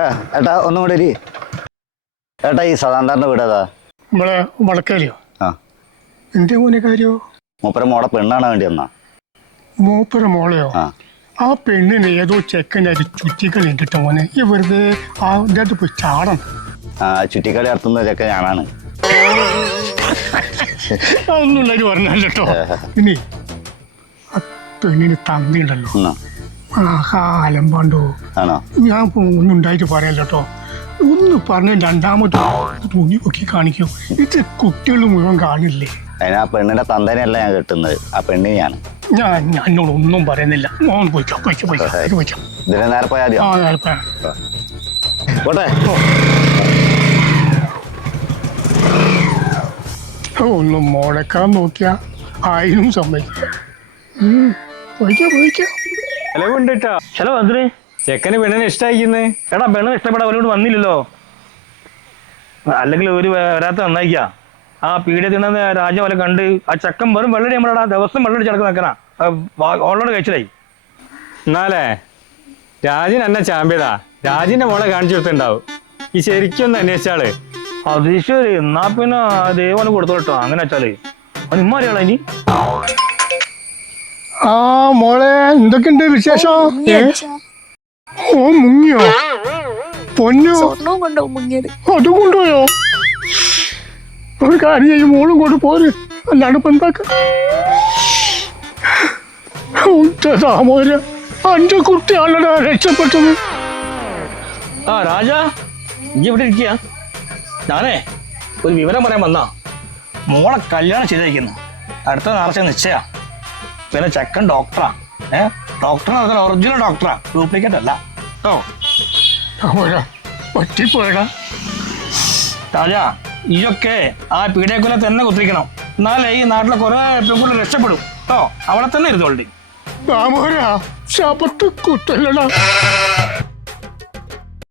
ഏട്ടാ ഒന്നും കൂടെ ഇരി. ഏട്ടാ ഈ സദാന്താറിന്റെ വീട് ഏതാ? നമ്മളെ വടക്കേലിയോ? ആ എന്റെ മോനെ കാര്യോ? മൂപ്പര മോളെ പെണ്ണാണ് വേണ്ടി വന്നാ. മൂപ്പര മോളെയോ? ആ പെണ്ണിന് ഏതോ ചെക്കൻ്റെ ചുറ്റിക്കളി ഉണ്ടിട്ടോ മോനെ. ഈ വെറുതെ ആ ഇതിനകത്ത് പോയി ചാടണം. ചുറ്റിക്കളി നടത്തുന്ന ചെക്കൻ ഞാനാണ്. അതൊന്നും ഉള്ളവര് പറഞ്ഞല്ലോ കേട്ടോ. ഇനി ആ പെണ്ണിന് തന്തിയുണ്ടല്ലോ, അലമ്പാണ്ടോ? ആണോ? ഞാൻ ഒന്നും ഉണ്ടായിട്ട് പറയാല്ലോ കേട്ടോ. ഒന്ന് പറഞ്ഞ രണ്ടാമത് തുണി പൊക്കി കാണിക്കും. ഇത് കുട്ടികൾ മുഴുവൻ കാണില്ലേ? അതിന് ആ പെണ്ണിന്റെ തന്തനെയല്ല ഞാൻ കെട്ടുന്നത്, ആ പെണ്ണിനെയാണ്. ഞാൻ എന്നോട് ഒന്നും പറയുന്നില്ല. മോൻ പോയിക്കോ. ഇതിനെ നേരെ പോയാൽ മതിയോ? ആ നേരെ പോയാ പോട്ടെ. ഒന്ന് മുളക്കാൻ നോക്കിയാ ആയിനും സമ്മതിക്കില്ല. പോയിക്കോ. ചെലവ് ഉണ്ട് കേട്ടോ. ചെലവ് എന്തിന്? ചെക്കന് പെണ്ണിനെ ഇഷ്ടമായിക്കുന്നേ. എടാ പെണ്ണിന് ഇഷ്ടപ്പെടാൻ അവരോട് വന്നില്ലല്ലോ. അല്ലെങ്കിൽ ഒരു വരാത്ത നന്നായിക്കാ. ആ പീഡിയ തിന്നുന്ന രാജ്യം പോലെ കണ്ട് ആ ചക്കൻ വെറും വെള്ളടി നമ്മളാ ദിവസം വെള്ളടി ചടക്ക് നിൽക്കണ ഓളോട് കഴിച്ചതായി. എന്നാലേ രാജിൻ എന്നെ ചാമ്പ്യതാ. രാജിന്റെ മോളെ കാണിച്ചു കൊടുത്തിണ്ടാവും. ഈ ശരിക്കും ഒന്ന് അന്വേഷിച്ചാള്. അത് ശരി. എന്നാ പിന്നെ ദൈവം കൊടുത്തോട്ടോ. അങ്ങനെ വെച്ചാല് അവൻ ഇമ്മാരിയാളാ ഇനി. ആ മോളെ എന്തൊക്കെയുണ്ട് വിശേഷം? ഓ മുങ്ങിയോ? പൊന്നോ അതും കൊണ്ടുപോയോ? ഒരു കാര്യം ചെയ്യും, മോളും കൊണ്ട് പോര്. അല്ലാണ്ട് ഇപ്പൊ എന്താക്ക? എന്റെ കുട്ടിയാണല്ലോ രക്ഷപ്പെട്ടത്. ആ രാജാ, ഇജ്ജ് ഇവിടെ ഇരിക്കുക. ഞാനേ ഒരു വിവരം പറയാൻ വന്നാ. മോളെ കല്യാണം ചെയ്തിരിക്കുന്നു. അടുത്ത ഞായറാഴ്ച നിശ്ചയ. പിന്നെ ചെക്കൻ ഡോക്ടറാ. ഡോക്ടറാണ്, ഒറിജിനൽ ഡോക്ടറാ, ഡ്യൂപ്ലിക്കേറ്റ് അല്ല കേട്ടോ. പറ്റിപ്പോയടാ രാജാ, ഇതൊക്കെ ആ പീഡിയക്കുല തന്നെ കുത്തിരിക്കണം. എന്നാലേ ഈ നാട്ടിലെ കുറെ പെൺകുട്ടികൾ രക്ഷപ്പെടും കേട്ടോ. അവിടെ തന്നെ ഇരുന്നോളി. ശാപത്ത് കുത്തല്ലടാ.